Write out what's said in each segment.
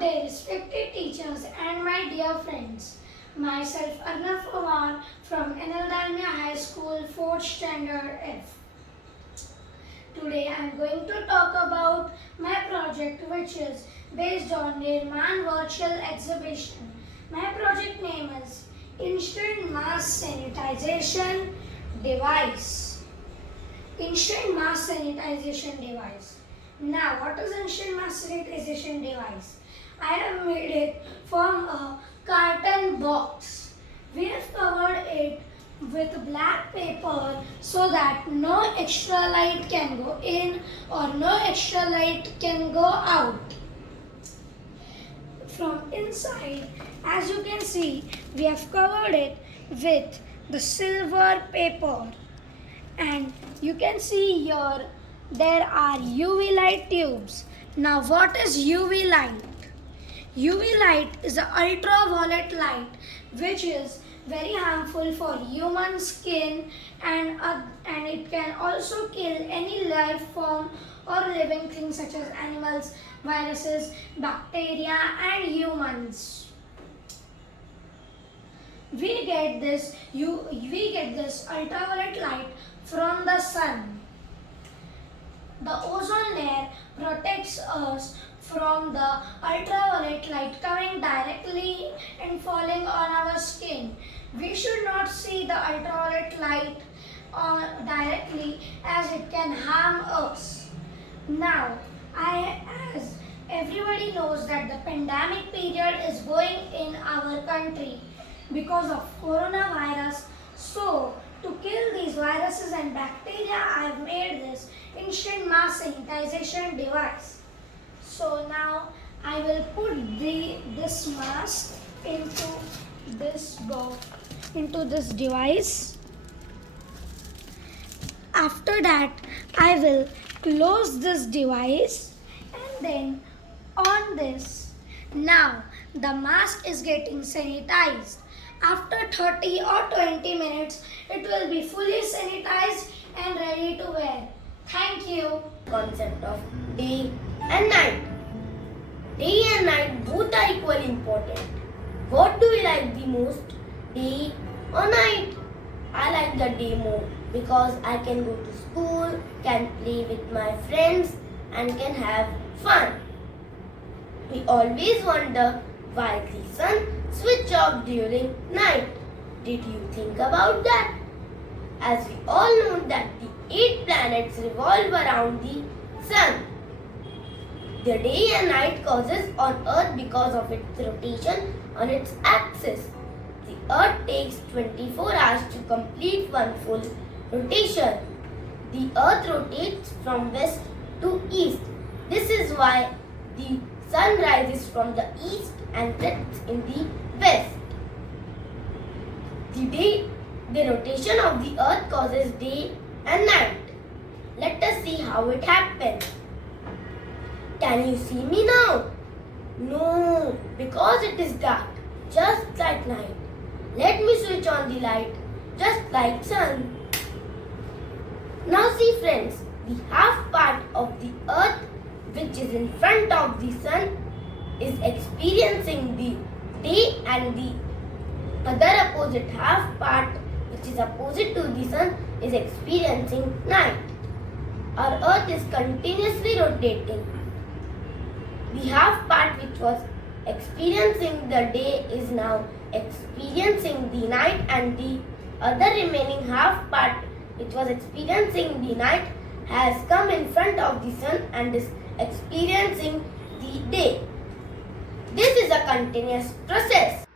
day, respected teachers and my dear friends. Myself Arnav Pawar from Dalmia High School, 4th Standard F. Today I am going to talk about my project which is based on Nirmaan Virtual Exhibition. My project name is Instant Mass Sanitization Device. Instant Mass Sanitization Device. Now, what is instant mass sanitization device? I have made it from a carton box. We have covered it with black paper so that no extra light can go in or no extra light can go out. From inside, as you can see, we have covered it with the silver paper. And you can see here there are UV light tubes. Now what is UV light? UV light is an ultraviolet light which is very harmful for human skin and it can also kill any life form or living things such as animals, viruses, bacteria and humans. We get this ultraviolet light from the sun. The ozone layer protects us from the ultraviolet light coming directly and falling on our skin. We should not see the ultraviolet light directly as it can harm us. Now, as everybody knows that the pandemic period is going in our country because of coronavirus. So, to kill these viruses and bacteria, I have made this instant mass sanitization device. So now I will put this mask into this box, into this device. After that, I will close this device and then on this. Now the mask is getting sanitized. After 30 or 20 minutes, it will be fully sanitized and ready to wear. Thank you. Concept of day and night. Day and night both are equally important. What do you like the most? Day or night? I like the day more because I can go to school, can play with my friends and can have fun. We always wonder why the sun switch off during night. Did you think about that? As we all know that the 8 planets revolve around the sun. The day and night causes on Earth because of its rotation on its axis. The Earth takes 24 hours to complete one full rotation. The Earth rotates from west to east. This is why the sun rises from the east and sets in the west. The rotation of the earth causes day and night. Let us see how it happens. Can you see me now? No, because it is dark, just like night. Let me switch on the light, just like sun. Now see friends, the half part of the earth which is in front of the sun is experiencing the day and the other opposite half part which is opposite to the sun is experiencing night. Our earth is continuously rotating. The half part which was experiencing the day is now experiencing the night and the other remaining half part which was experiencing the night has come in front of the sun and is experiencing the day. This is a continuous process.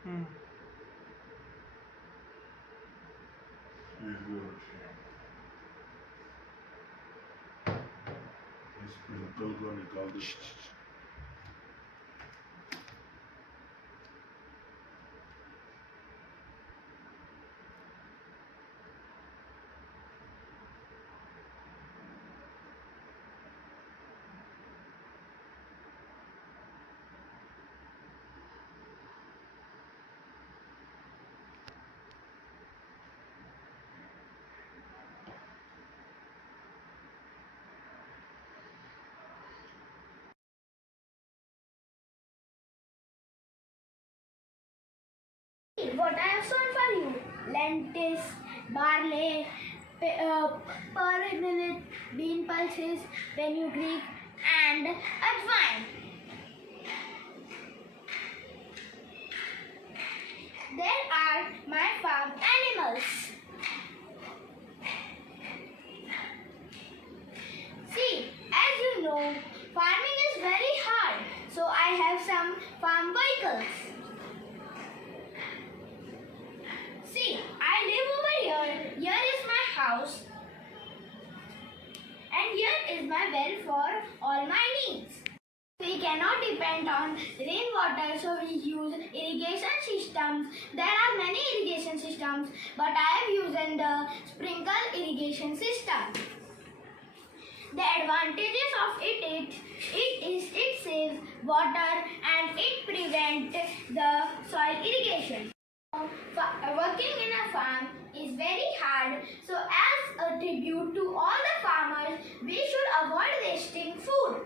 what I have shown for you: lentils, barley, per minute, bean pulses, fenugreek, and ajwain. There are my farm animals. See, as you know, farming is very hard, so I have some farm vehicles. See, I live over here. Here is my house, and here is my well for all my needs. We cannot depend on rainwater, so we use irrigation systems. There are many irrigation systems, but I have used the sprinkle irrigation system. The advantages of it saves water and it prevents the soil irrigation. Working in a farm is very hard, so as a tribute to all the farmers, we should avoid wasting food.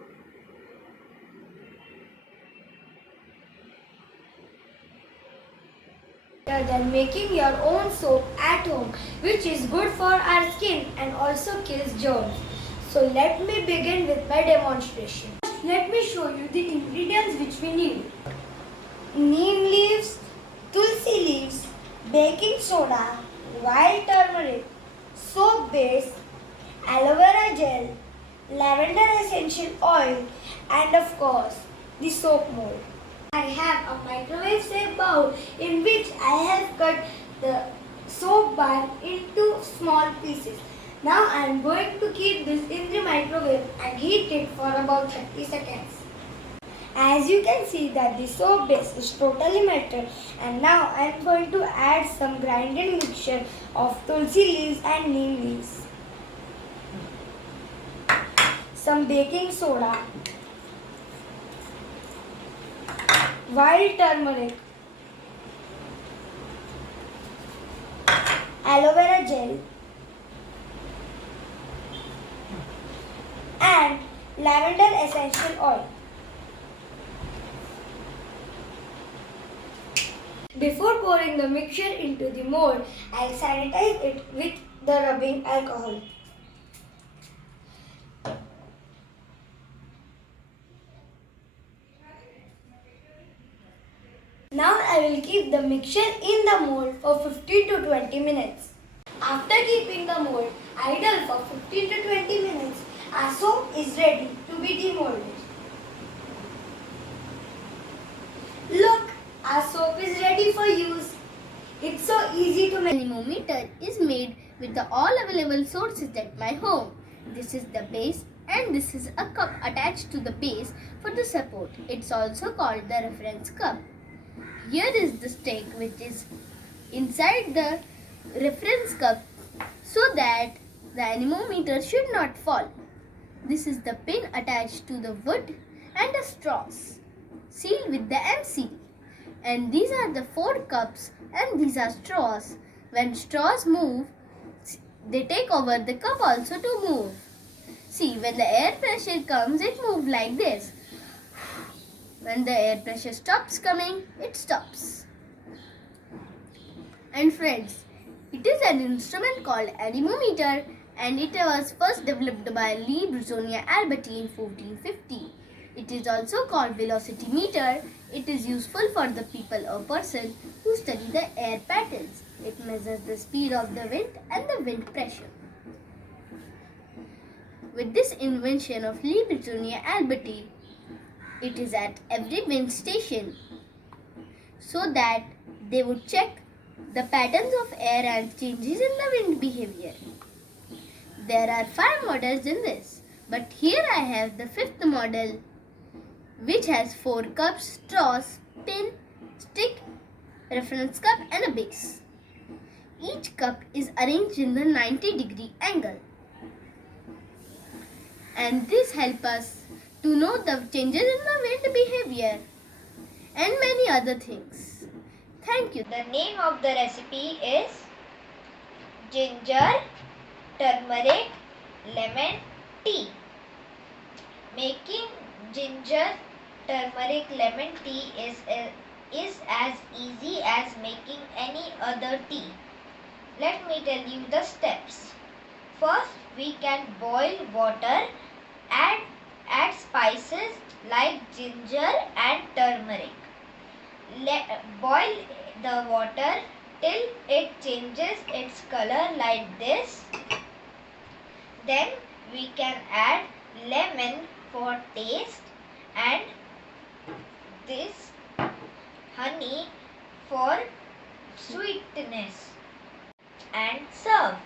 Rather than making your own soap at home, which is good for our skin and also kills germs. So let me begin with my demonstration. First, let me show you the ingredients which we need. Neem leaves, tulsi leaves, baking soda, wild turmeric, soap base, aloe vera gel, lavender essential oil, and of course the soap mold. I have a microwave safe bowl in which I have cut the soap bar into small pieces. Now I am going to keep this in the microwave and heat it for about 30 seconds. As you can see that the soap base is totally melted, and now I am going to add some grinded mixture of tulsi leaves and neem leaves, some baking soda, wild turmeric, aloe vera gel, and lavender essential oil. Before pouring the mixture into the mold, I'll sanitize it with the rubbing alcohol. Now I will keep the mixture in the mold for 15 to 20 minutes. After keeping the mold idle for 15 to 20 minutes, our soap is ready to be demolded. Look, our soap is ready for use. It's so easy to make. Anemometer is made with the all available sources at my home. This is the base and this is a cup attached to the base for the support. It's also called the reference cup. Here is the stick which is inside the reference cup so that the anemometer should not fall. This is the pin attached to the wood and the straws sealed with the M seal. And these are the 4 cups and these are straws. When straws move, they take over the cup also to move. See, when the air pressure comes, it moves like this. When the air pressure stops coming, it stops. And friends, it is an instrument called anemometer and it was first developed by Lee Brusonia Alberti in 1450. It is also called velocity meter. It is useful for the people or person who study the air patterns. It measures the speed of the wind and the wind pressure. With this invention of Lee Brusonia Alberti, it is at every wind station so that they would check the patterns of air and changes in the wind behavior. There are 5 models in this, but here I have the 5th model, which has 4 cups, straws, pin, stick, reference cup and a base. Each cup is arranged in the 90-degree angle. And this helps us to know the changes in the wind behavior and many other things. Thank you. The name of the recipe is ginger, turmeric, lemon tea. Making ginger, turmeric, lemon tea is is as easy as making any other tea. Let me tell you the steps. First, we can boil water, add spices like ginger and turmeric. Boil the water till it changes its color like this. Then we can add lemon for taste and this honey for sweetness and serve.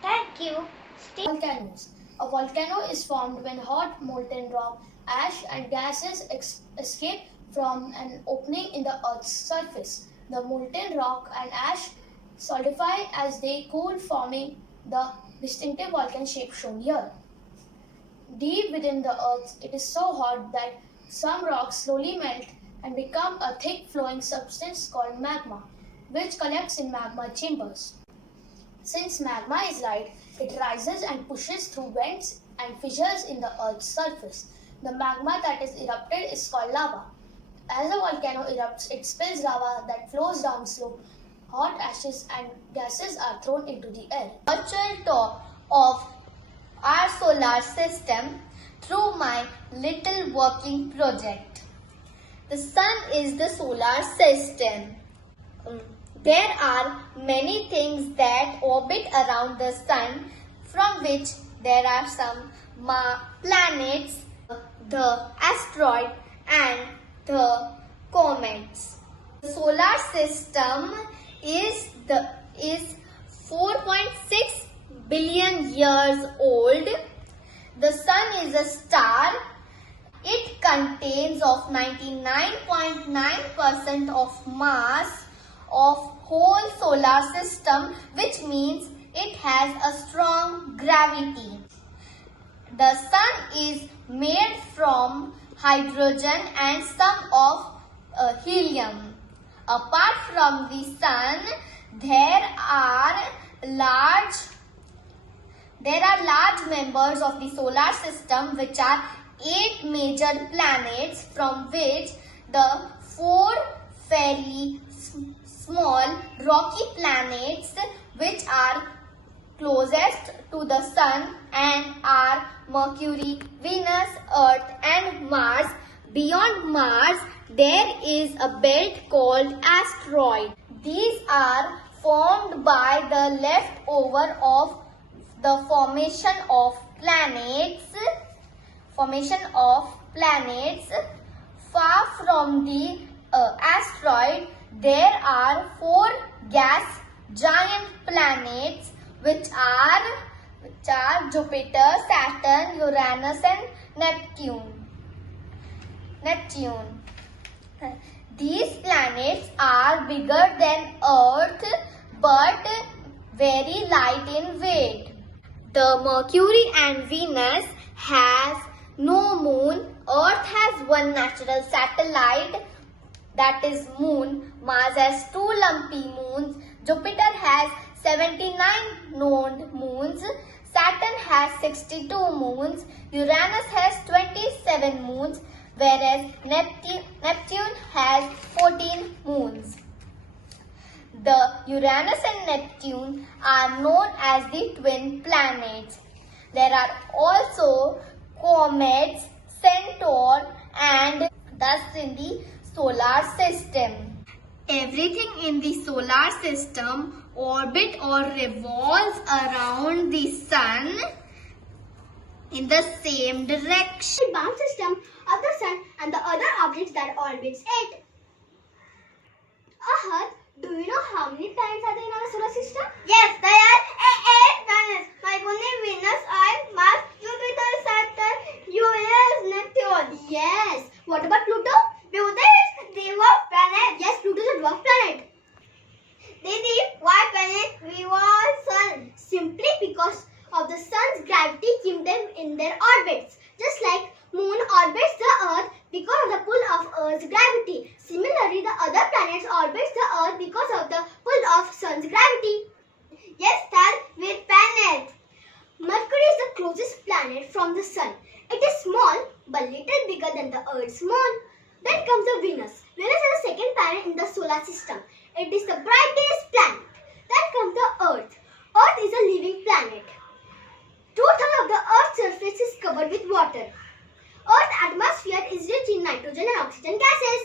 Thank you. Volcanoes. A volcano is formed when hot molten rock, ash, and gases escape from an opening in the Earth's surface. The molten rock and ash solidify as they cool, forming the distinctive volcano shape shown here. Deep within the Earth, it is so hot that some rocks slowly melt and become a thick flowing substance called magma, which collects in magma chambers. Since magma is light, it rises and pushes through vents and fissures in the Earth's surface. The magma that is erupted is called lava. As a volcano erupts, it spills lava that flows down slope. Hot ashes and gases are thrown into the air. Virtual tour of our solar system through my little working project. The sun is the solar system. There are many things that orbit around the sun, from which there are some planets, the asteroid and the comets. The solar system is 4.6 billion years old. The sun is a star. It contains of 99.9% of mass of whole solar system, which means it has a strong gravity. The sun is made from hydrogen and some of helium. Apart from the sun, there are large members of the solar system, which are 8 major planets, from which the 4 fairly small rocky planets which are closest to the sun and are Mercury, Venus, Earth and Mars. Beyond Mars, there is a belt called asteroid. These are formed by the leftover of the formation of planets. Far from the asteroid, there are 4 gas giant planets which are Jupiter, Saturn, Uranus and Neptune. These planets are bigger than Earth but very light in weight. The Mercury and Venus has no moon. Earth has one natural satellite, that is moon. Mars has 2 lumpy moons. Jupiter has 79 known moons. Saturn has 62 moons. Uranus has 27 moons, whereas Neptune has 14 moons. The Uranus and Neptune are known as the twin planets. There are also comets, Centaur and dust in the solar system. Everything in the solar system orbits or revolves around the sun in the same direction. The bound system of the sun and the other objects that orbits it. Ahad, do you know how many planets are there in our solar system? Yes, there are 8 planets. Mercury, Venus, Earth, Mars, Jupiter, Saturn, Uranus, Neptune. Yes. What about Pluto? Pluto is dwarf planet. Yes, Pluto is a dwarf planet. Didi, why planet revolve sun? Simply because of the sun's gravity keep them in their orbits. Just like moon orbits the earth because of the pull of earth's gravity. Similarly, the other planets orbits the earth because of the pull of sun's gravity. Yes, star with planet. Mercury is the closest planet from the sun. It is small but little bigger than the earth's moon. Then comes the Venus. Venus is the second planet in the solar system. It is the brightest planet. Then comes the Earth. Earth is a living planet. 2/3 of the Earth's surface is covered with water. Earth's atmosphere is rich in nitrogen and oxygen gases.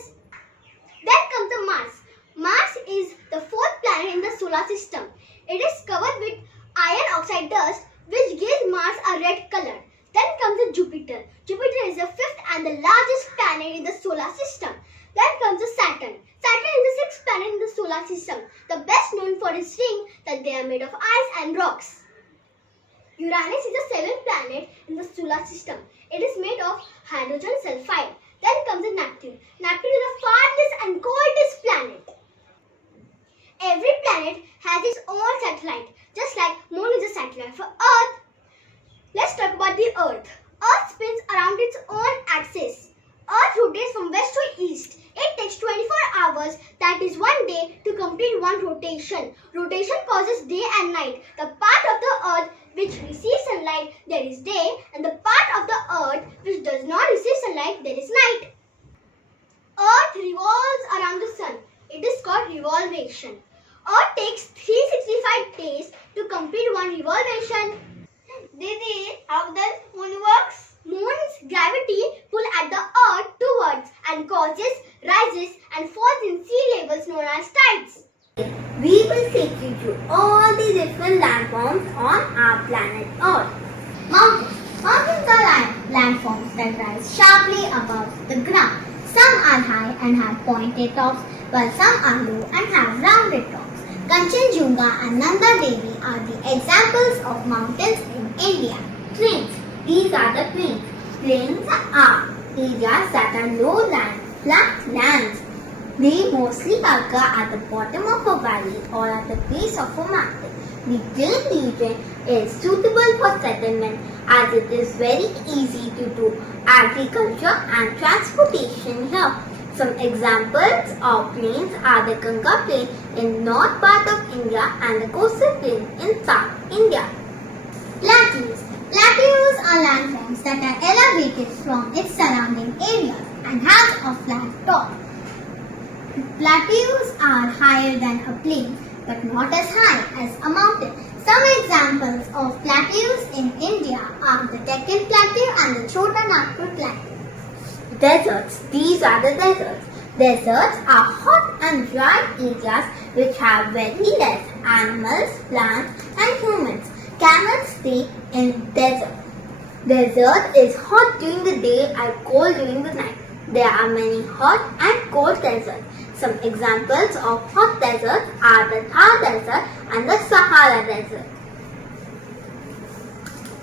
Then comes the Mars. Mars is the fourth planet in the solar system. It is covered with iron oxide dust, which gives Mars a red color. Then comes the Jupiter. Jupiter is the fifth and the largest planet in the solar system. Then comes the Saturn. Saturn is the sixth planet in the solar system, the best known for its ring that they are made of ice and rocks. Uranus is the seventh planet in the solar system. It is made of hydrogen sulfide. Then comes the Neptune. Neptune is the farthest and coldest planet. Every planet has its own satellite, just like Moon is a satellite for Earth. Let's talk about the Earth. Earth spins around its own axis. Earth rotates from west to east. It takes 24 hours, that is one day, to complete one rotation. Rotation causes day and night. The part of the Earth which receives sunlight, there is day, and the part of the Earth which does not receive sunlight, there is night. Earth revolves around the sun. It is called revolvation. Earth takes 365 days to complete one revolvation. Didi, how does Moon works? Moon's gravity pulls at the Earth towards and causes rises and falls in sea levels known as tides. We will take you through all the different landforms on our planet Earth. Mountains. Mountains are landforms that rise sharply above the ground. Some are high and have pointed tops, while some are low and have rounded tops. Kanchenjunga and Nanda Devi are the examples of mountains in India. Plains. These are the plains. Plains are areas that are lowland, flat lands. They mostly occur at the bottom of a valley or at the base of a mountain. The plain region is suitable for settlement as it is very easy to do agriculture and transportation here. Some examples of plains are the Ganga plain in north part of India and the coastal plain in south India. Plateaus. Plateaus are landforms that are elevated from its surrounding areas and have a flat top. Plateaus are higher than a plain, but not as high as a mountain. Some examples of plateaus in India are the Deccan Plateau and the Chota Nagpur Plateau. Deserts. These are the deserts. Deserts are hot and dry areas which have very less animals, plants and humans. Camels stay in desert. Desert is hot during the day and cold during the night. There are many hot and cold deserts. Some examples of hot deserts are the Thar Desert and the Sahara Desert.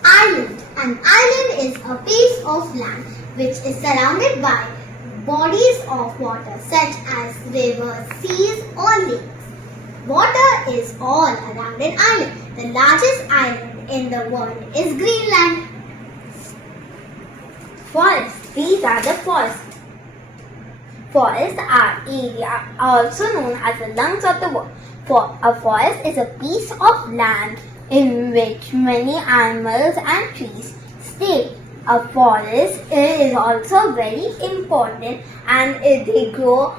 Island. An island is a piece of land which is surrounded by bodies of water such as rivers, seas or lakes. Water is all around an island. The largest island in the world is Greenland. Forests. These are the forests. Forests are area also known as the lungs of the world. For a forest is a piece of land in which many animals and trees stay. A forest is also very important and they grow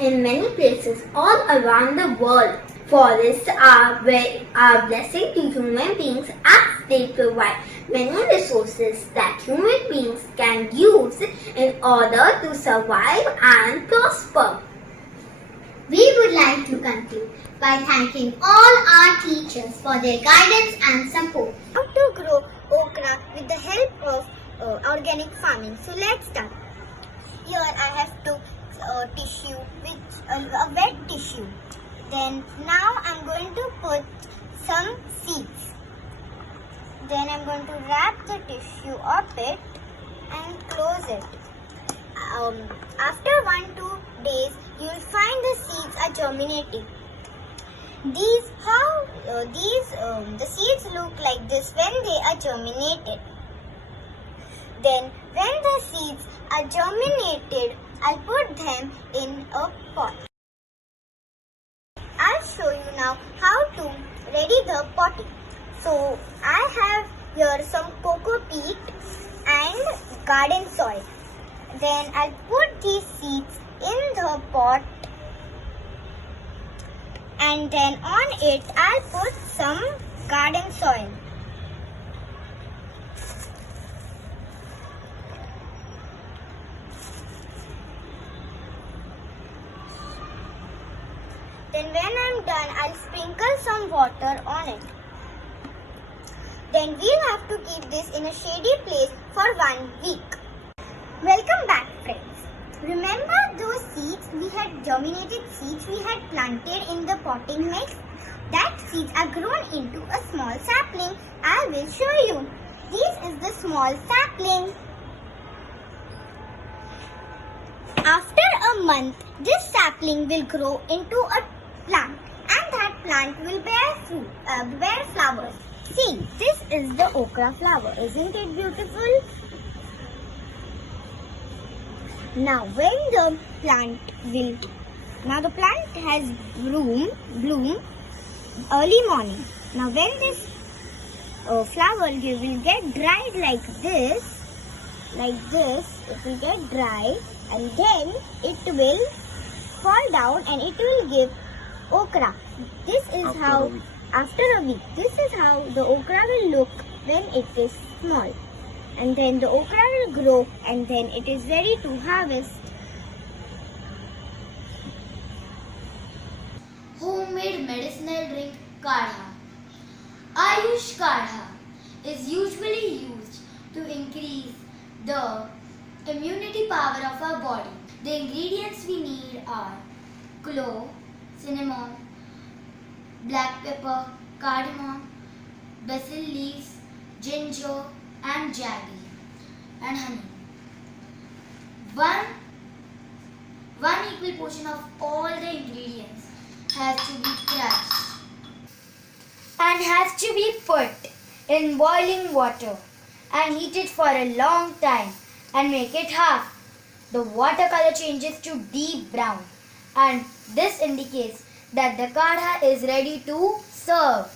in many places all around the world. Forests are a blessing to human beings as they provide many resources that human beings can use in order to survive and prosper. We would like to conclude by thanking all our teachers for their guidance and support. How to grow okra with the help of organic farming. So let's start. Here I have to tissue with a wet tissue. Then now I'm going to put some seeds. Then I'm going to wrap the tissue up it and close it. After 1-2 days, you will find the seeds are germinating. The seeds look like this when they are germinated. Then when the seeds are germinated, I'll put them in a pot. I'll show you now how to ready the potting. So I have here some cocoa peat and garden soil. Then I'll put these seeds in the pot, and then on it I'll put some garden soil. Then when I'm done, I'll sprinkle some water on it. Then we'll have to keep this in a shady place for 1 week. Welcome back, friends. Remember those seeds germinated seeds we had planted in the potting mix? That seeds are grown into a small sapling. I will show you. This is the small sapling. After a month, this sapling will grow into a plant, and that plant will bear flowers. See, this is the okra flower. Isn't it beautiful? Now the plant has bloom early morning. Now when this flower will get dried like this, it will get dry, and then it will fall down and it will give okra. This is how, after a week, this is how the okra will look when it is small. And then the okra will grow, and then it is ready to harvest. Homemade medicinal drink kadha. Ayush kadha is usually used to increase the immunity power of our body. The ingredients we need are clove, cinnamon, black pepper, cardamom, basil leaves, ginger and jaggery, and honey. One equal portion of all the ingredients has to be crushed and has to be put in boiling water and heated for a long time and make it half. The water color changes to deep brown, and this indicates that the kadha is ready to serve.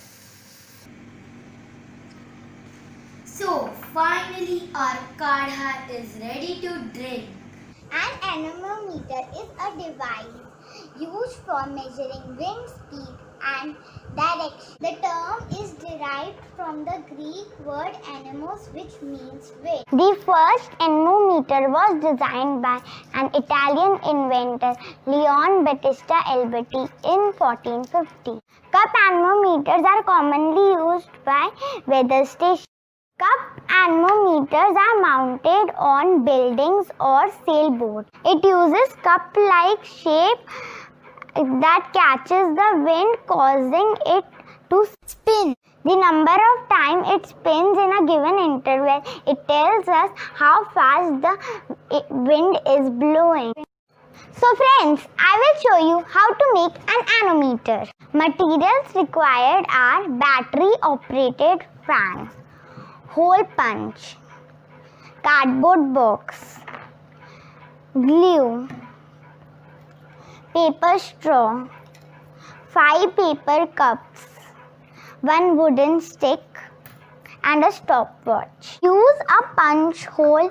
So finally our kadha is ready to drink. An anemometer is a device used for measuring wind speed and direction. The term is derived from the Greek word anemos, which means wind. The first anemometer was designed by an Italian inventor, Leon Battista Alberti, in 1450. Cup anemometers are commonly used by weather stations. Cup anemometers are mounted on buildings or sailboats. It uses cup-like shape that catches the wind, causing it to spin. The number of times it spins in a given interval, it tells us how fast the wind is blowing. So friends, I will show you how to make an anemometer. Materials required are battery-operated fan, hole punch, cardboard box, glue, paper straw, 5 paper cups, 1 wooden stick, and a stopwatch. Use a punch hole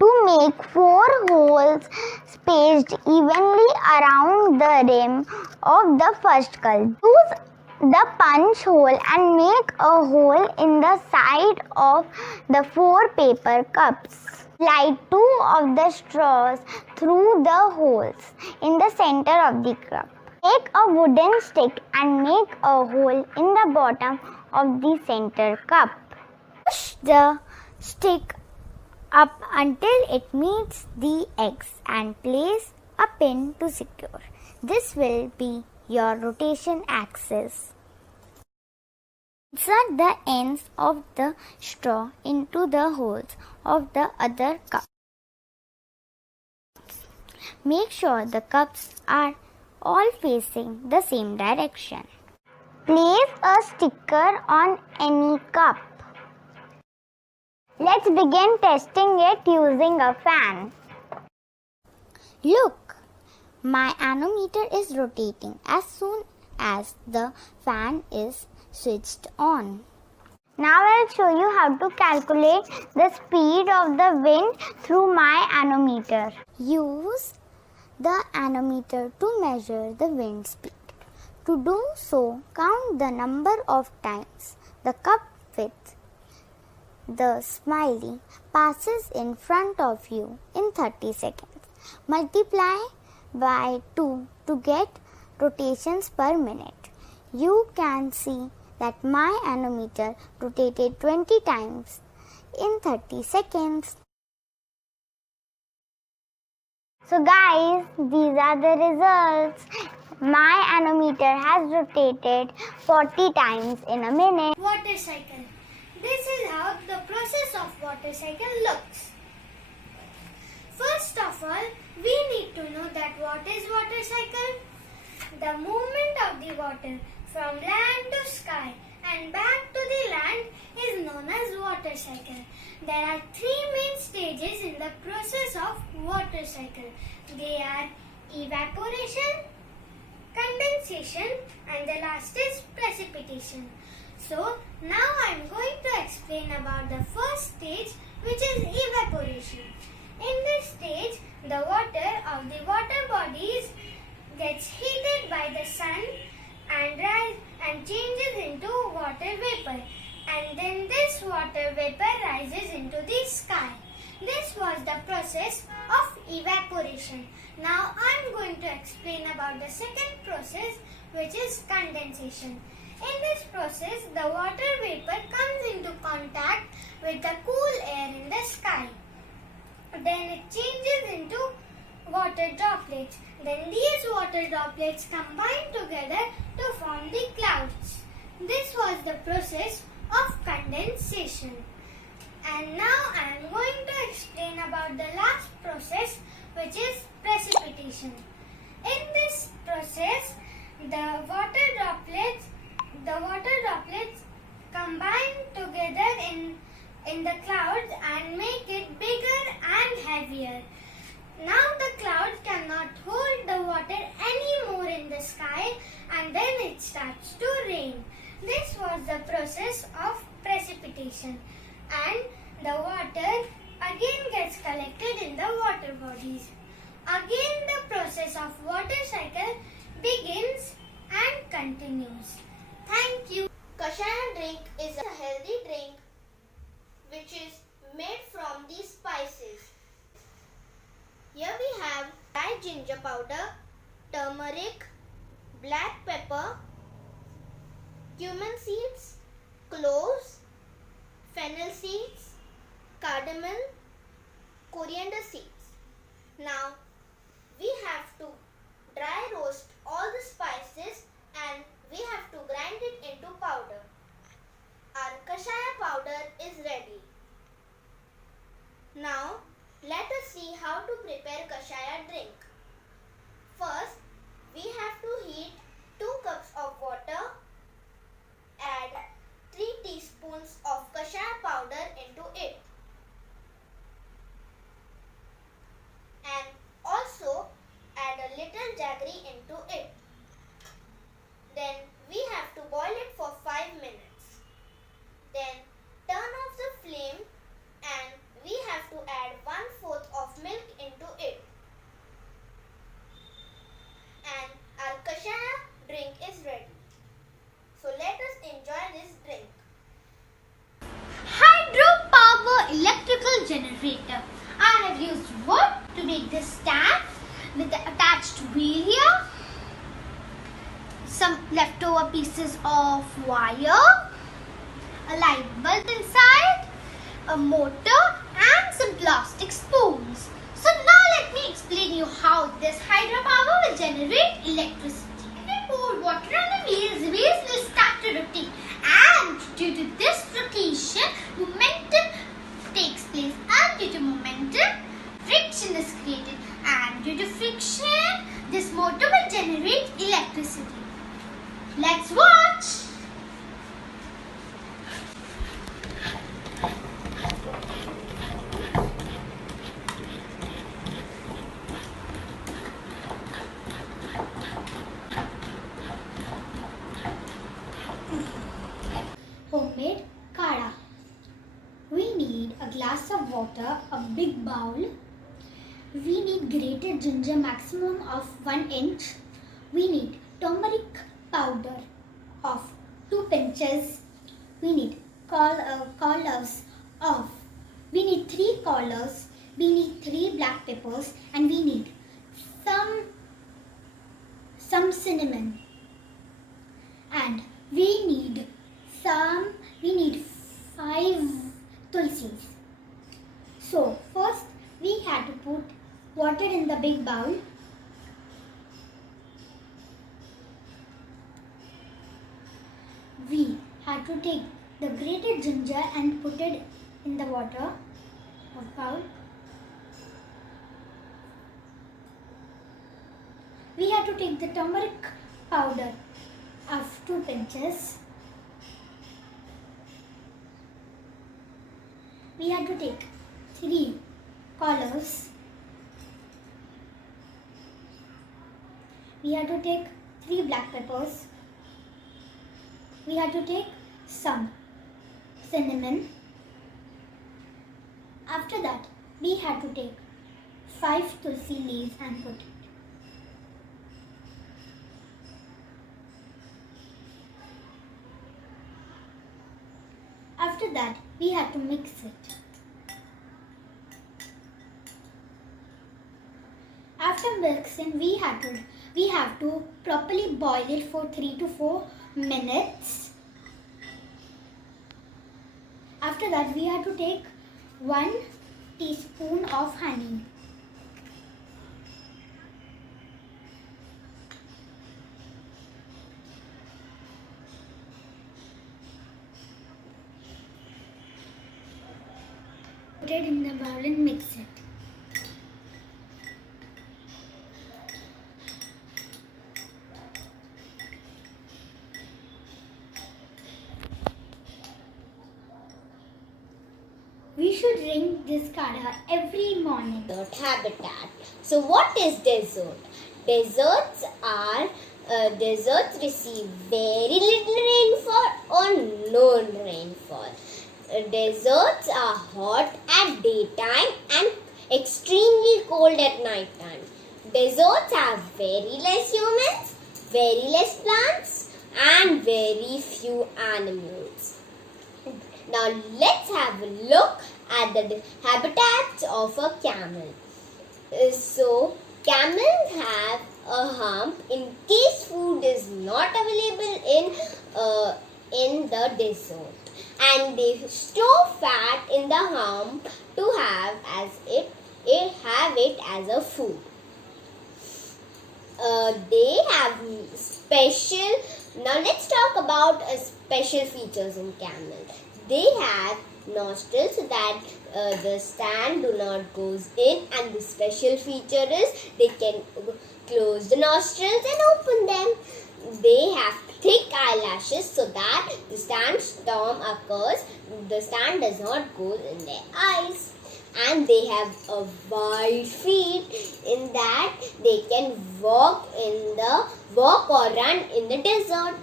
to make 4 holes spaced evenly around the rim of the first cup. Use the punch hole and make a hole in the side of the 4 paper cups. Slide 2 of the straws through the holes in the center of the cup. Take a wooden stick and make a hole in the bottom of the center cup. Push the stick up until it meets the X and place a pin to secure. This will be your rotation axis. Insert the ends of the straw into the holes of the other cup. Make sure the cups are all facing the same direction. Place a sticker on any cup. Let's begin testing it using a fan. Look, my anemometer is rotating as soon as the fan is switched on. Now I'll show you how to calculate the speed of the wind through my anemometer. Use the anemometer to measure the wind speed. To do so, count the number of times the cup with the smiley passes in front of you in 30 seconds. Multiply by 2 to get rotations per minute. You can see that my anemometer rotated 20 times in 30 seconds. So guys, these are the results. My anemometer has rotated 40 times in a minute. Water cycle. This is how the process of water cycle looks. First of all, we need to know that what is water cycle. The movement of the water from land to sky and back to the land is known as water cycle. There are three main stages in the process of water cycle. They are evaporation, condensation, and the last is precipitation. So now I am going to explain about the first stage, which is evaporation. In this stage, the water of the water bodies gets heated by the sun and changes into water vapor, and then this water vapor rises into the sky. This was the process of evaporation. Now I am going to explain about the second process, which is condensation. In this process, the water vapor comes into contact with the cool air in the sky. Then it changes into water droplets. Then these water droplets combine together to form the clouds. This was the process of condensation. And now I am going to explain about the last process, which is precipitation. In this process, the water droplets combine together in the clouds and make it bigger and heavier. Now the clouds cannot hold the water anymore in the sky, and then it starts to rain. This was the process of precipitation, and the water again gets collected in the water bodies. Again the process of water cycle begins and continues. Thank you. Kashaya drink is a healthy drink which is made from these spices. Here we have dried ginger powder, turmeric, black pepper, cumin seeds, cloves, fennel seeds, cardamom, coriander seeds. Now we have to dry roast all the spices and we have to grind it into powder. Our kashaya powder is ready. Now let us see how to prepare kashaya drink. First, we have to heat 2 cups of water, add 3 teaspoons of kashaya powder into it, and also add a little jaggery into it. Then we have to boil it for 5 minutes. Then turn off the flame and we have to add 1/4 of milk into it. And our kashaya drink is ready. So let us enjoy this drink. Hydropower electrical generator. I have used wood to make this stand with the attached wheel here, some leftover pieces of wire, a light bulb inside, a motor, and some plastic spoons. So now let me explain you how this hydropower will generate electricity. If we pour water on the wheels will start to rotate, and due to this rotation, momentum takes place, and due to momentum, friction is created, and due to friction, this motor will generate electricity. Let's watch. Homemade need a glass of water, a big bowl. We need grated ginger maximum of 1 inch. We need turmeric powder of 2 pinches. We need collars of. We need 3 collars. We need 3 black peppers, and we need some cinnamon. And we need 5 tulsis. So first we had to put water in the big bowl. We had to take the grated ginger and put it in the water of bowl. We had to take the turmeric powder of 2 pinches. We had to take 3 collars. We had to take 3 black peppers. We had to take some cinnamon. After that, we had to take 5 tulsi leaves and put it. After that, we had to mix it. After mixing, we have to properly boil it for 3 to 4 minutes. After that, we have to take 1 teaspoon of honey. Put it in the bowl and mix it. We should drink this kadha every morning. Desert habitat. So what is desert? Deserts receive very little rainfall or no rainfall. Deserts are hot at daytime and extremely cold at night time. Deserts have very less humans, very less plants, and very few animals. Now let's have a look at the habitats of a camel. So camels have a hump in case food is not available in the desert, and they store fat in the hump to have it as a food. They have special. Now let's talk about special features in camel. They have nostrils that the sand do not goes in, and the special feature is they can close the nostrils and open them. They have thick eyelashes so that the sandstorm occurs, the sand does not go in their eyes. And they have a wide feet in that they can walk or run in the desert.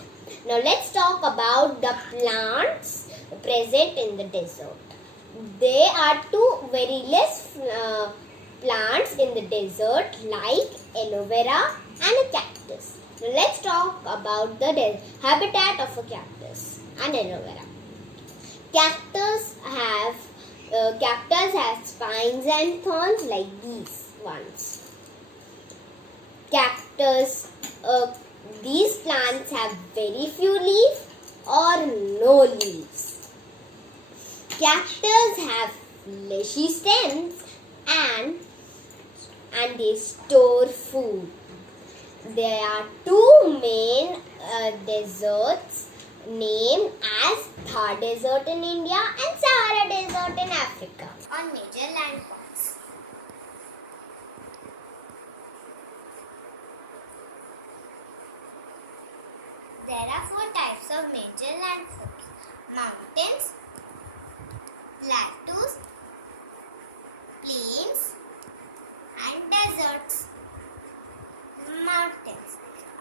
Now let's talk about the plants present in the desert. There are 2 very less plants in the desert like aloe vera and a cactus. Now let's talk about the habitat of a cactus and aloe vera. Cactus have spines and thorns like these ones. These plants have very few leaves or no leaves. Cactus have fleshy stems and they store food. There are 2 main deserts named as Thar Desert in India and Sahara Desert in Africa. On major landforms. There are 4 types of major landforms: mountains, plateaus, plains, and deserts. Mountains.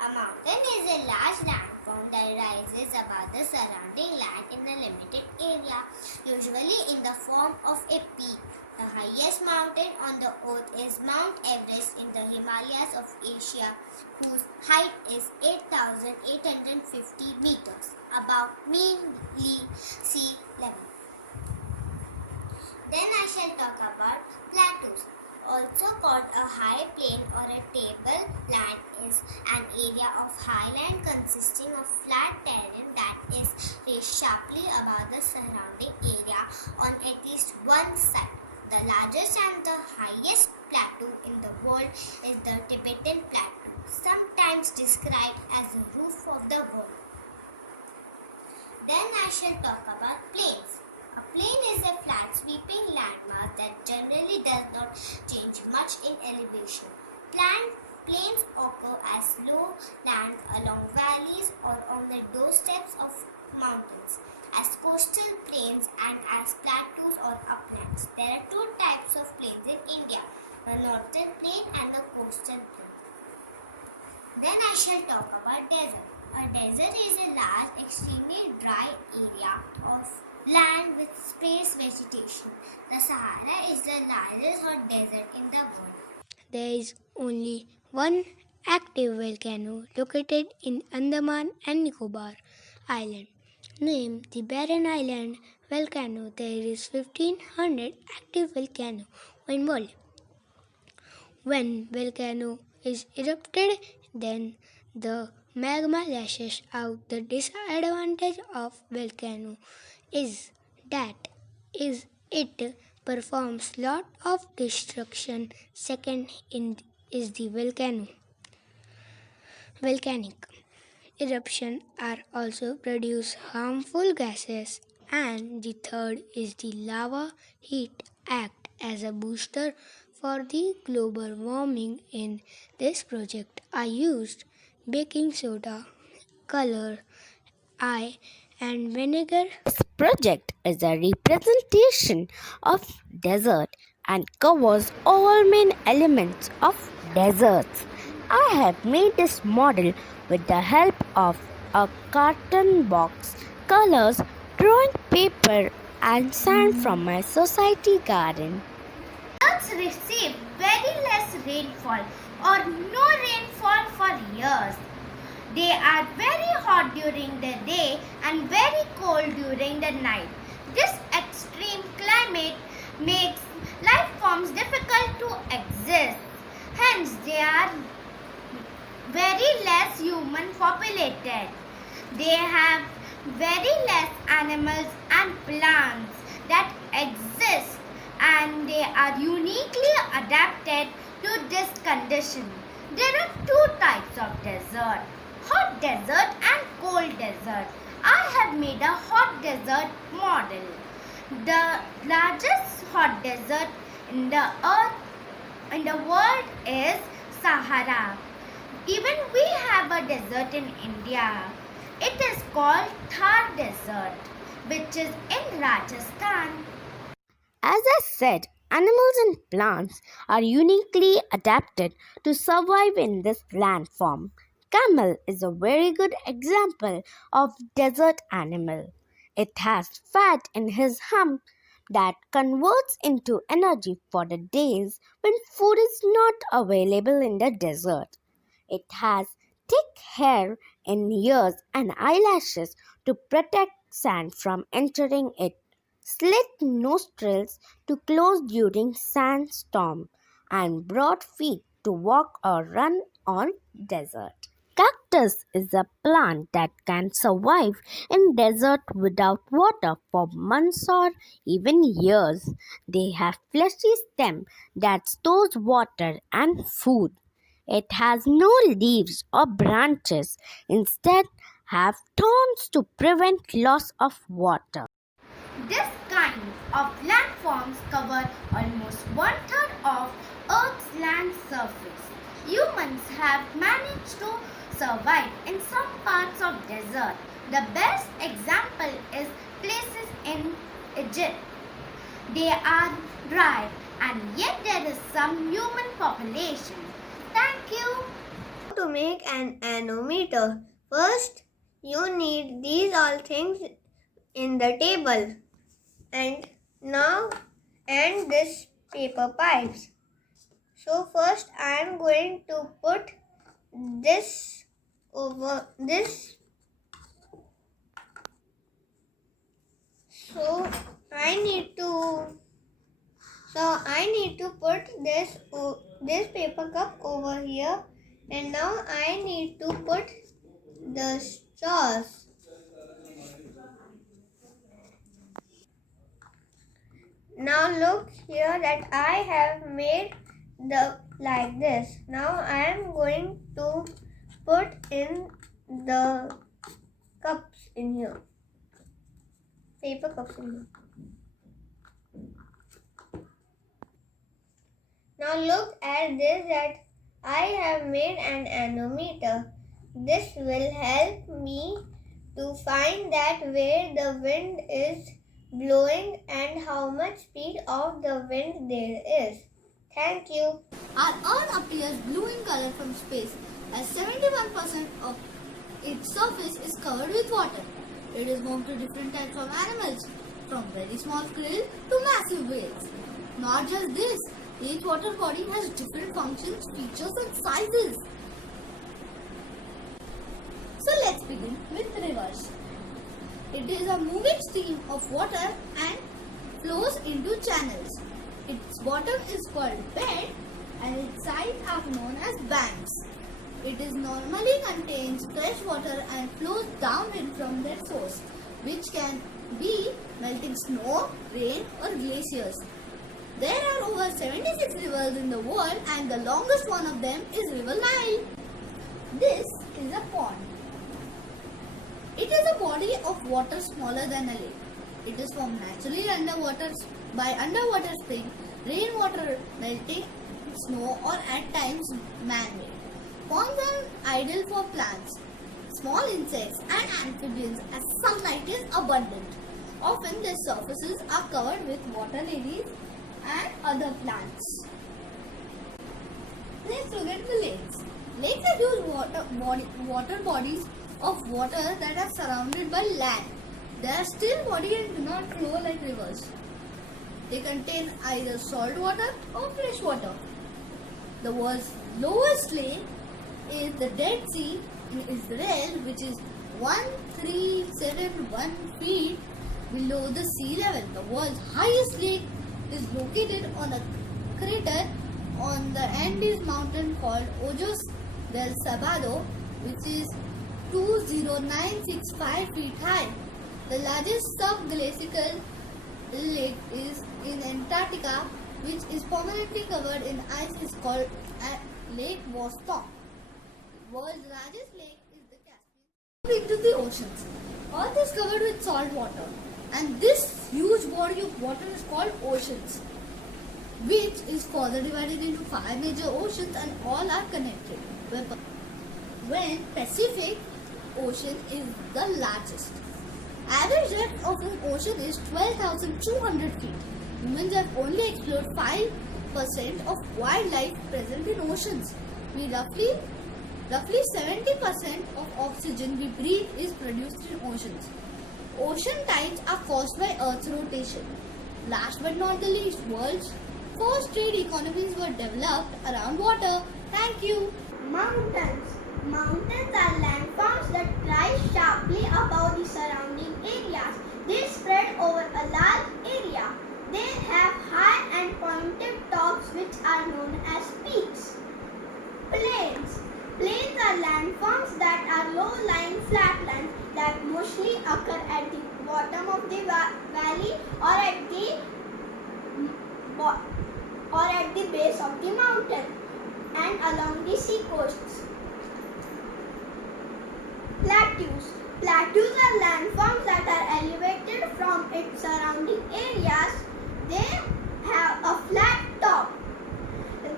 A mountain is a large landform that rises above the surrounding land in a limited area, usually in the form of a peak. The highest mountain on the earth is Mount Everest in the Himalayas of Asia, whose height is 8,850 meters above mean sea level. Then I shall talk about plateaus. Also called a high plain or a tableland is an area of highland consisting of flat terrain that is raised sharply above the surrounding area on at least one side. The largest and the highest plateau in the world is the Tibetan Plateau, sometimes described as the roof of the world. Then I shall talk about plains. A plain is a flat sweeping landmass that generally does not change much in elevation. Plains occur as low land along valleys or on the doorsteps of mountains, as coastal plains and as plateaus or uplands. There are two types of plains in India, the northern plain and the coastal plain. Then I shall talk about desert. A desert is a large, extremely dry area of land with sparse vegetation. The Sahara is the largest hot desert in the world. There is only one active volcano located in Andaman and Nicobar Island. Named the Barren Island volcano, there is 1500 active volcanoes in world. When volcano is erupted, then the magma lashes out. The disadvantage of volcano is that it performs lot of destruction. Second is the volcanic eruption are also produce harmful gases, and the third is the lava heat act as a booster for the global warming. In this project I used baking soda, color, and vinegar. This project is a representation of desert and covers all main elements of deserts. I have made this model with the help of a carton box, colors, drawing paper and sand from my society garden. Deserts receive very less rainfall or no rainfall for years. They are very hot during the day and very cold during the night. This extreme climate makes life forms difficult to exist. Hence, they are very less human populated. They have very less animals and plants that exist, and they are uniquely adapted to this condition. There are two types of desert: hot desert and cold desert. I have made a hot desert model. The largest hot desert in the world is Sahara. Even we have a desert in India. It is called Thar Desert, which is in Rajasthan. As I said, animals and plants are uniquely adapted to survive in this landform. Camel is a very good example of desert animal. It has fat in his hump that converts into energy for the days when food is not available in the desert. It has thick hair in ears and eyelashes to protect sand from entering it, slit nostrils to close during sandstorm, and broad feet to walk or run on desert. Cactus is a plant that can survive in desert without water for months or even years. They have fleshy stem that stores water and food. It has no leaves or branches, instead have thorns to prevent loss of water. This kind of landforms cover almost one-third of Earth's land surface. Humans have managed to survive in some parts of desert. The best example is places in Egypt. They are dry, and yet there is some human population. Thank you. To make an anemometer, first you need these all things in the table. and this paper pipes. So first I am going to put this over this. So I need to put this paper cup over here, and now I need to put the straws. Now look here that I have made the like this. Now I am going to put in the cups in here. Paper cups in here. Now look at this that I have made an anemometer. This will help me to find that where the wind is blowing and how much speed of the wind there is. Thank you. Our Earth appears blue in color from space as 71% of its surface is covered with water. It is home to different types of animals, from very small krill to massive whales. Not just this, each water body has different functions, features and sizes. So let's begin with rivers. It is a moving stream of water and flows into channels. Its bottom is called bed and its sides are known as banks. It is normally contains fresh water and flows downwind from their source, which can be melting snow, rain or glaciers. There are over 76 rivers in the world and the longest one of them is River Nile. This is a pond. It is a body of water smaller than a lake. It is formed naturally by underwater spring, rainwater melting, snow or at times man-made. Ponds are ideal for plants, small insects and amphibians as sunlight is abundant. Often their surfaces are covered with water lilies and other plants. Let's look at the lakes. Lakes are huge water bodies of water that are surrounded by land. They are still body and do not flow like rivers. They contain either salt water or fresh water. The world's lowest lake is the Dead Sea in Israel, which is 1371 feet below the sea level. The world's highest lake is located on a crater on the Andes mountain called Ojos del Sabado, which is 20965 feet high. The largest subglacial lake is in Antarctica, which is permanently covered in ice, is called Lake Vostok. World's largest lake is the Caspian. Moving to the oceans. Earth is covered with salt water, and this huge body of water is called oceans, which is further divided into 5 major oceans and all are connected. When Pacific Ocean is the largest. Average depth of an ocean is 12,200 feet. Humans have only explored 5% of wildlife present in oceans. Roughly 70% of oxygen we breathe is produced in oceans. Ocean tides are caused by Earth's rotation. Last but not the least, world's first trade economies were developed around water. Thank you. Mountains. Mountains are landforms that rise sharply above the surrounding areas. They spread over a large area. They have high and pointed tops which are known as peaks. Plains. Plains are landforms that are low-lying flatlands that mostly occur at the bottom of the valley or at the base of the mountain and along the sea coasts. Plateaus. Plateaus are landforms that are elevated from its surrounding areas. They have a flat top.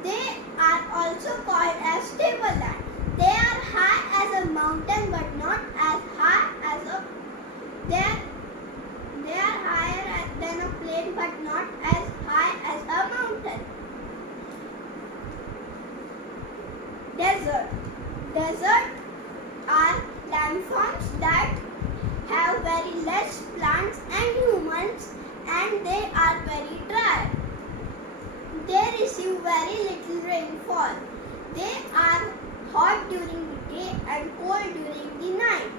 They are also called as tableland. They are high as a mountain but not as high as a they are higher than a plain but not as high as a mountain. Desert. Desert are landforms that have very less plants and humans and very little rainfall. They are hot during the day and cold during the night.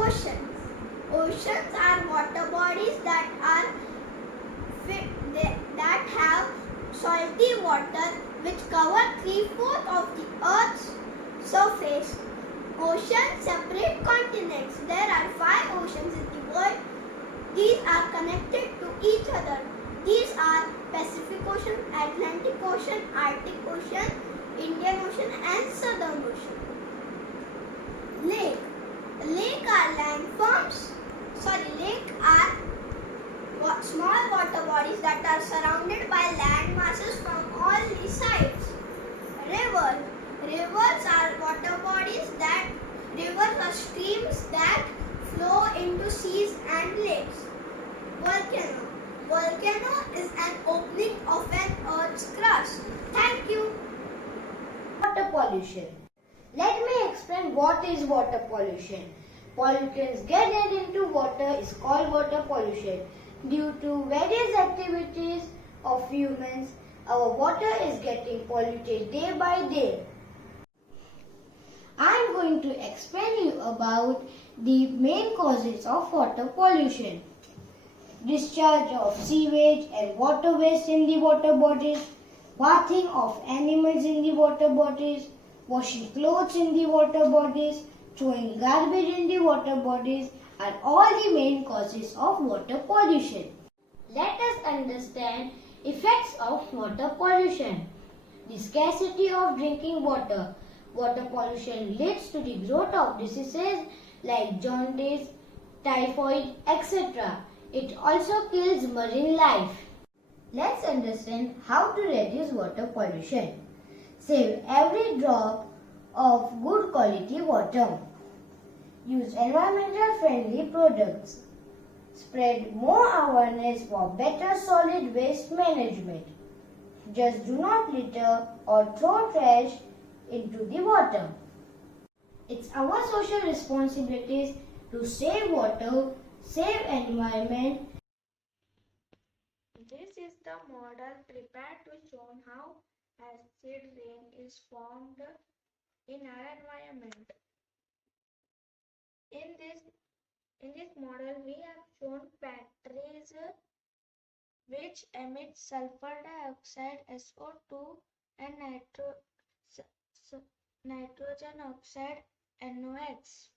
Oceans. Oceans are water bodies that have salty water which cover 3/4 of the Earth's surface. Oceans separate continents. There are 5 oceans in the world. These are connected to each other. These are Pacific Ocean, Atlantic Ocean, Arctic Ocean, Indian Ocean and Southern Ocean. Lake. Lake are small water bodies that are surrounded by land masses from all the sides. River. Rivers are water bodies rivers are streams that flow into seas and lakes. Volcano. Volcano is an opening of an Earth's crust. Thank you. Water pollution. Let me explain what is water pollution. Pollutants getting into water is called water pollution. Due to various activities of humans, our water is getting polluted day by day. I am going to explain you about the main causes of water pollution. Discharge of sewage and water waste in the water bodies, bathing of animals in the water bodies, washing clothes in the water bodies, throwing garbage in the water bodies are all the main causes of water pollution. Let us understand effects of water pollution. The scarcity of drinking water. Water pollution leads to the growth of diseases like jaundice, typhoid, etc. It also kills marine life. Let's understand how to reduce water pollution. Save every drop of good quality water. Use environmental friendly products. Spread more awareness for better solid waste management. Just do not litter or throw trash into the water. It's our social responsibilities to save water, save environment. This is the model prepared to show how acid rain is formed in our environment. In this model, we have shown factories which emit sulfur dioxide (SO2) and nitrogen oxide (NOx),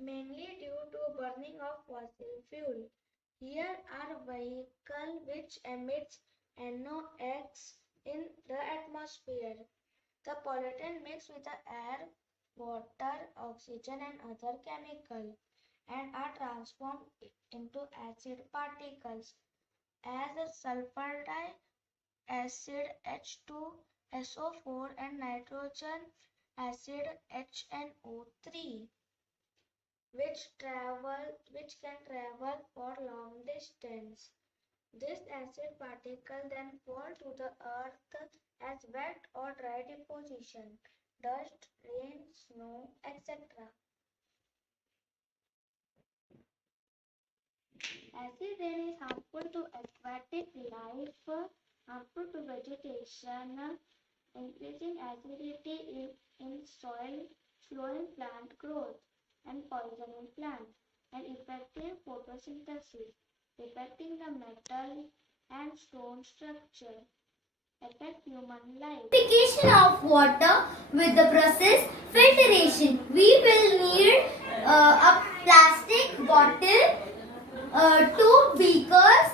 mainly due to burning of fossil fuel. Here are vehicles which emits NOx in the atmosphere. The pollutant mixed with the air, water, oxygen and other chemicals and are transformed into acid particles as sulfur acid H2SO4 and nitrogen acid HNO3 which can travel for long distance. This acid particle then fall to the earth as wet or dry deposition, dust, rain, snow, etc. Acid rain is harmful to aquatic life, harmful to vegetation, increasing acidity in soil, slowing plant growth and poisoning plants, and affecting photosynthesis, affecting the metal and stone structure, affect human life. Purification of water with the process filtration. We will need a plastic bottle, 2 beakers,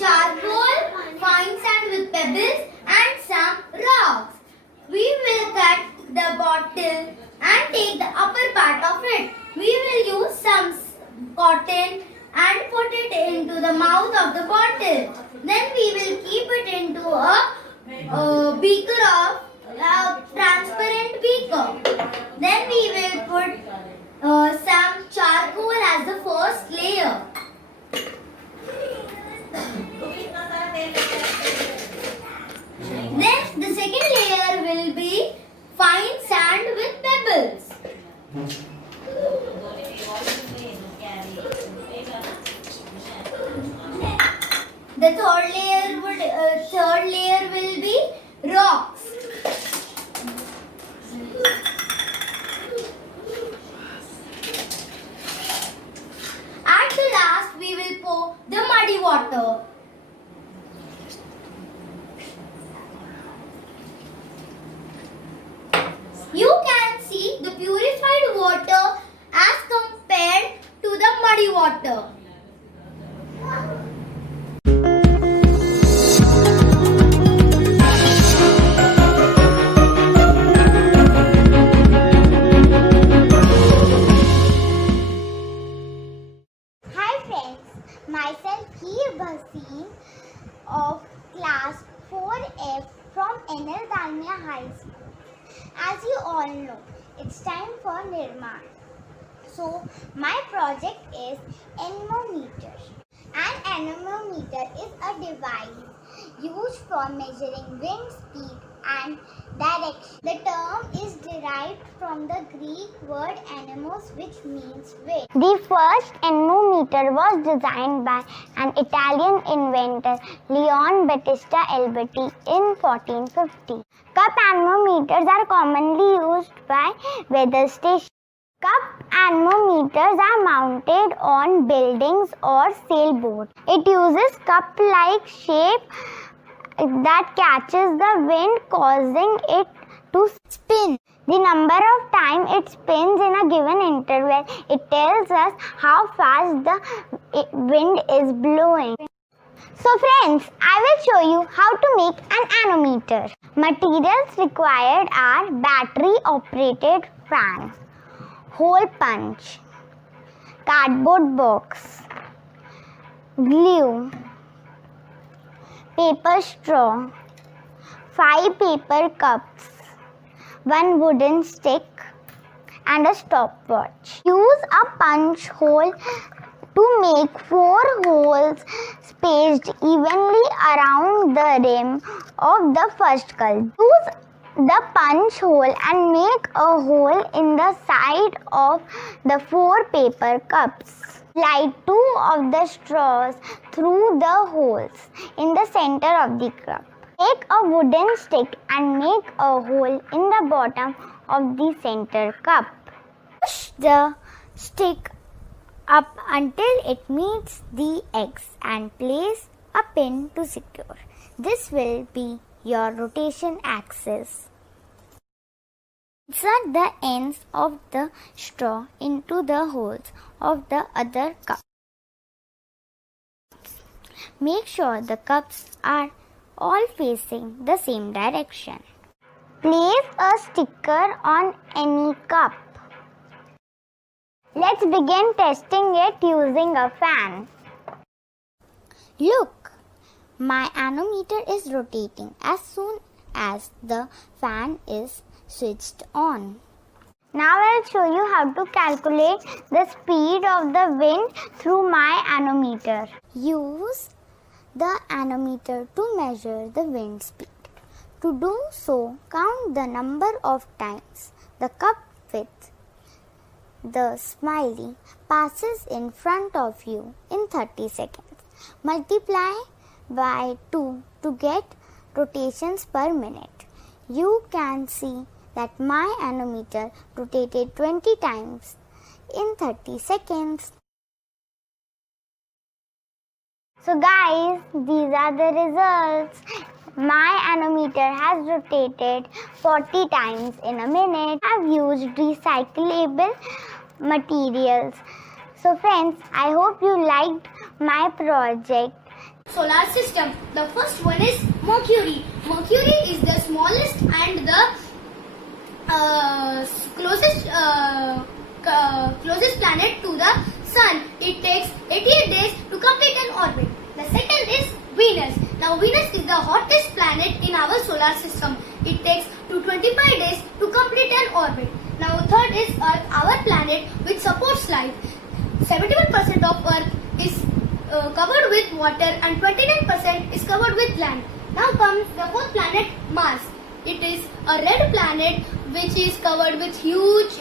charcoal, fine sand with pebbles and some rocks. We will cut the bottle and take the upper part of it. We will use some cotton and put it into the mouth of the bottle. Then we will keep it into a beaker of transparent beaker. Then we will put some charcoal as the first layer. Then the second layer will be fine sand with pebbles. The third layer third layer will be rocks. At the last, we will pour the muddy water. You can see the purified water as compared to the muddy water. Hi friends, myself here Bhasin of class 4F from NL Dalmia High School. As you all know, it's time for Nirmaan. So my project is anemometer. An anemometer is a device used for measuring wind speed and direction. The term is derived from the Greek word anemos, which means wind. The first anemometer was designed by an Italian inventor, Leon Battista Alberti, in 1450. Cup anemometers are commonly used by weather stations. Cup anemometers are mounted on buildings or sailboats. It uses cup-like shape that catches the wind, causing it to spin. The number of times it spins in a given interval, it tells us how fast the wind is blowing. So friends, I will show you how to make an anemometer. Materials required are battery-operated fan, hole punch, cardboard box, glue, paper straw, 5 paper cups, 1 wooden stick and a stopwatch. Use a punch hole to make 4 holes spaced evenly around the rim of the first cup. Use the punch hole and make a hole in the side of the 4 paper cups. Slide 2 of the straws through the holes in the center of the cup. Take a wooden stick and make a hole in the bottom of the center cup. Push the stick up until it meets the X and place a pin to secure. This will be your rotation axis. Insert the ends of the straw into the holes of the other cup. Make sure the cups are all facing the same direction. Place a sticker on any cup. Let's begin testing it using a fan. Look, my anemometer is rotating as soon as the fan is switched on. Now I'll show you how to calculate the speed of the wind through my anemometer. Use the anemometer to measure the wind speed. To do so, count the number of times the cup with the smiley passes in front of you in 30 seconds. Multiply by 2 to get rotations per minute. You can see that my anemometer rotated 20 times in 30 seconds. So guys, these are the results. My anemometer has rotated 40 times in a minute. I've used recyclable materials. So friends, I hope you liked my project. Solar system. The first one is Mercury. Mercury is the smallest and the closest planet to the Sun. It takes 88 days to complete an orbit. The second is Venus. Now Venus is the hottest planet in our solar system. It takes 225 days to complete an orbit. Now third is Earth, our planet which supports life. 71% of Earth is covered with water and 29% is covered with land. Now comes the fourth planet, Mars. It is a red planet which is covered with huge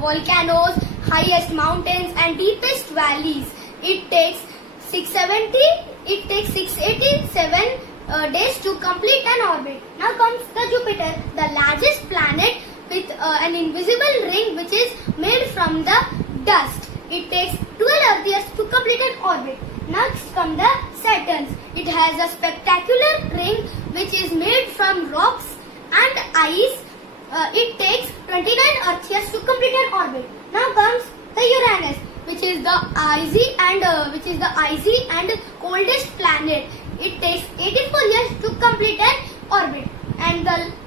volcanoes, highest mountains and deepest valleys. It takes 670 it takes 687 days to complete an orbit. Now comes the Jupiter, the largest planet with an invisible ring which is made from the dust. It takes 12 Earth years to complete an orbit. Next comes the Saturn. It has a spectacular ring which is made from rocks and ice. It takes 29 Earth years to complete an orbit. Now comes the Uranus, which is the icy and coldest planet. It takes 84 years to complete an orbit. And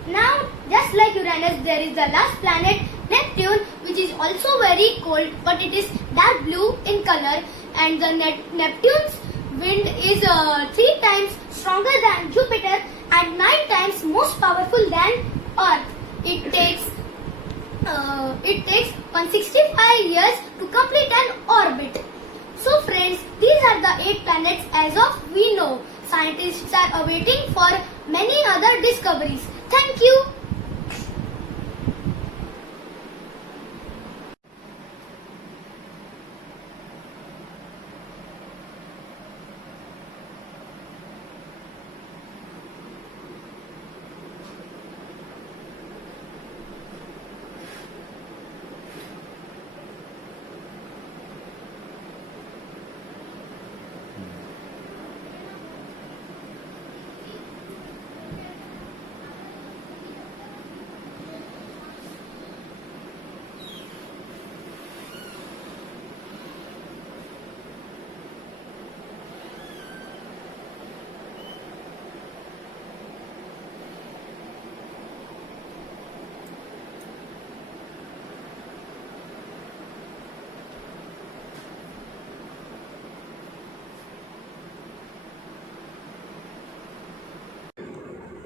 now, just like Uranus, there is the last planet, Neptune, which is also very cold, but it is dark blue in color. And the Neptune's wind is 3 times stronger than Jupiter and 9 times most powerful than Earth. It takes 165 years to complete an orbit. So friends, these are the 8 planets as of we know. Scientists are awaiting for many other discoveries. Thank you.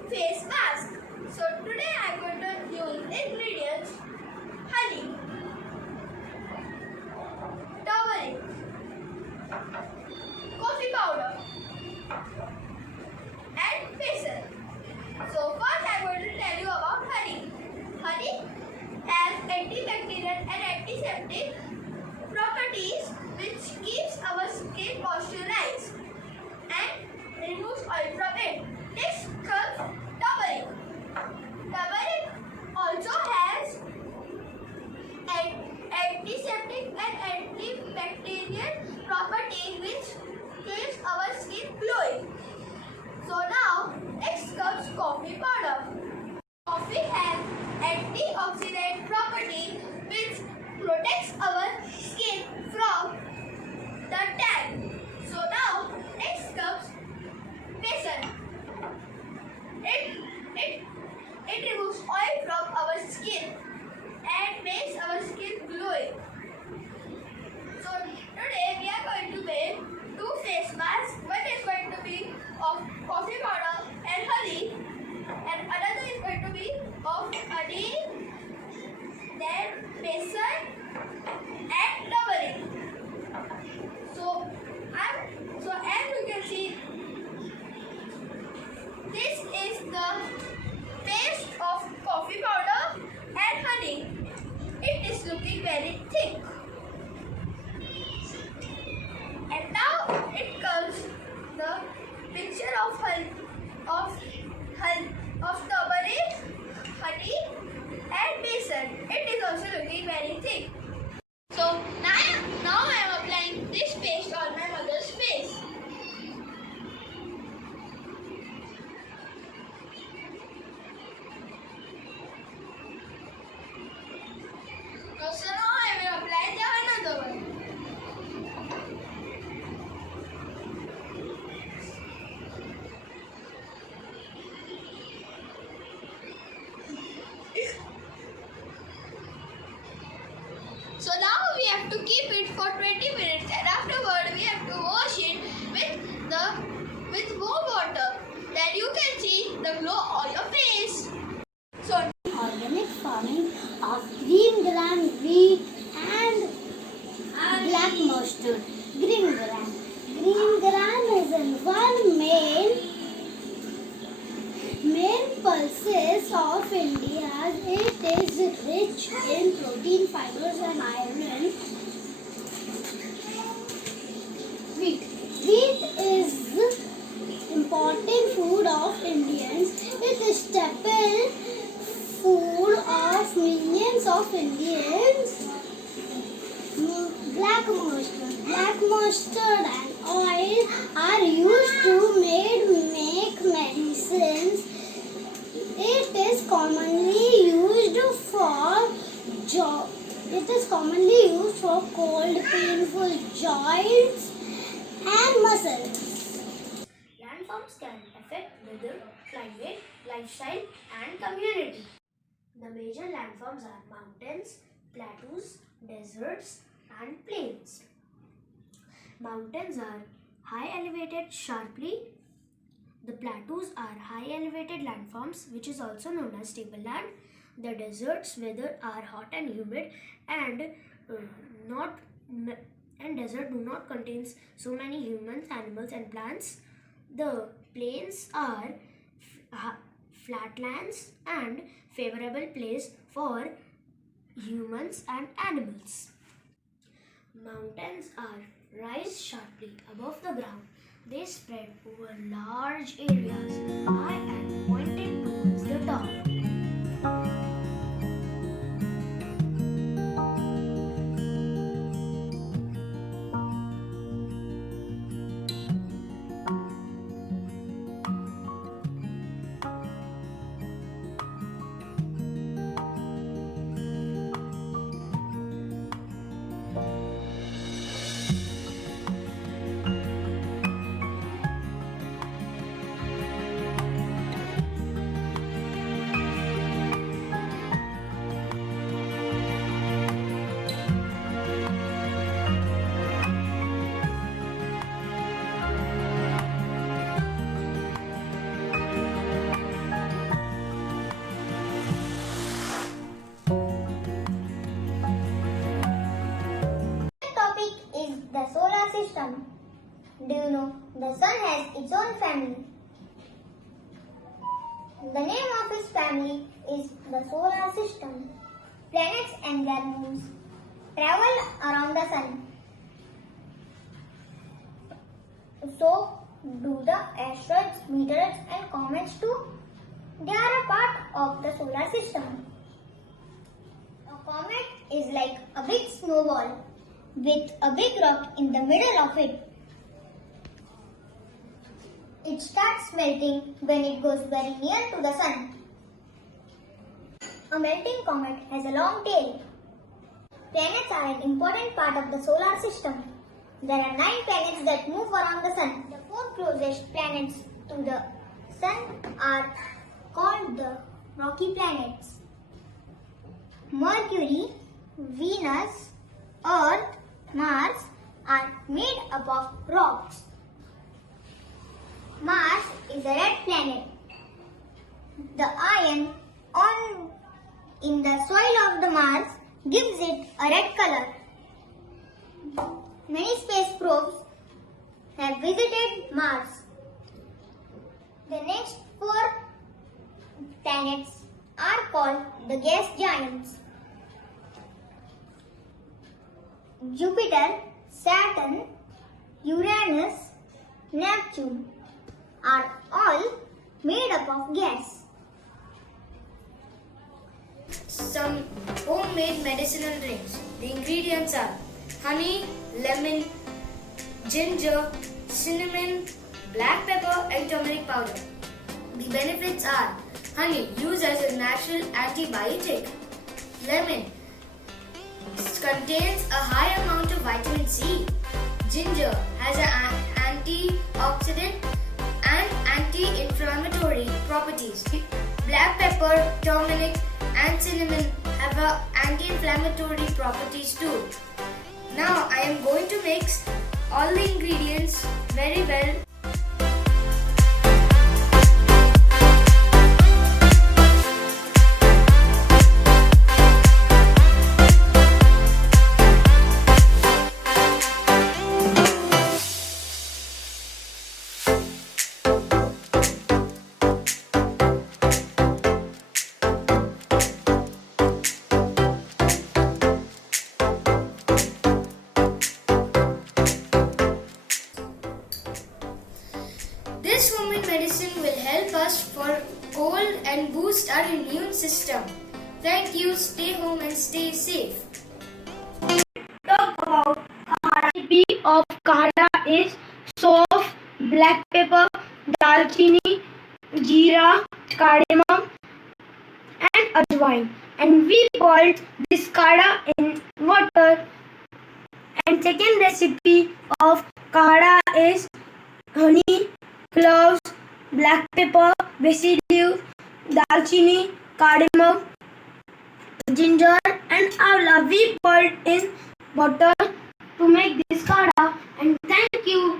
Face mask. So today I am going to use ingredients: honey, turmeric, coffee powder, and besan. So first I am going to tell you about honey. Honey has antibacterial and antiseptic properties which keeps our skin moisturized and removes oil from it. Next comes turmeric. Turmeric also has antiseptic and antibacterial properties which keeps our skin glowing. So now next comes coffee powder. Coffee has antioxidant property which protects our skin from the tan. So now next comes besan. It removes oil from our skin and makes our skin glowing. So today we are going to make 2 face masks. One is going to be of coffee powder and honey, and another is going to be of honey, then besan and turmeric. So as you can see, this is the paste of coffee powder and honey. It is looking very thick. And now it comes the picture of turmeric, honey and besan. It is also looking very thick. So now I am applying this paste on my mother's face. So now I will apply the another one. So now we have to keep it for 20 minutes, and afterward we have to wash it with warm water. Then you can see the glow on your face. So Organic farming of green gram, wheat and black mustard. Green gram. Green gram is in one main pulses of India. It is rich in protein, fibers and iron. Wheat is These are used to make medicines. It is commonly used for cold, painful joints and muscles. Landforms can affect weather, climate, lifestyle, and community. The major landforms are mountains, plateaus, deserts, and plains. Mountains are high elevated sharply. The plateaus are high elevated landforms, which is also known as tableland. The deserts weather are hot and humid, and desert do not contain so many humans, animals, and plants. The plains are flatlands and favorable place for humans and animals. Mountains rise sharply above the ground. They spread over large areas, high and pointed towards the top. Topic is the solar system. Do you know the sun has its own family? The name of its family is the solar system. Planets and their moons travel around the sun. So do the asteroids, meteorites and comets too. They are a part of the solar system. A comet is like a big snowball with a big rock in the middle of it. It starts melting when it goes very near to the sun. A melting comet has a long tail. Planets are an important part of the solar system. There are 9 planets that move around the sun. The 4 closest planets to the sun are called the rocky planets. Mercury, Venus, Earth, Mars are made up of rocks. Mars is a red planet. The iron in the soil of the Mars gives it a red color. Many space probes have visited Mars. The next 4 planets are called the gas giants. Jupiter, Saturn, Uranus, Neptune are all made up of gas. Some homemade medicinal drinks. The ingredients are honey, lemon, ginger, cinnamon, black pepper and turmeric powder. The benefits are honey used as a natural antibiotic. Lemon contains a high amount of vitamin C. Ginger has an antioxidant and anti-inflammatory properties. Black pepper, turmeric and cinnamon have anti-inflammatory properties too. Now I am going to mix all the ingredients very well. This homemade medicine will help us for cold and boost our immune system. Thank you. Stay home and stay safe. Talk about recipe of kahda is sauce black pepper, dalchini, jeera, cardamom and ajwain. And we boiled this kada in water. And second recipe of kada is honey, cloves, black pepper, basil leaf, dalchini, cardamom, ginger and amla. We boiled in water to make this kada. And thank you.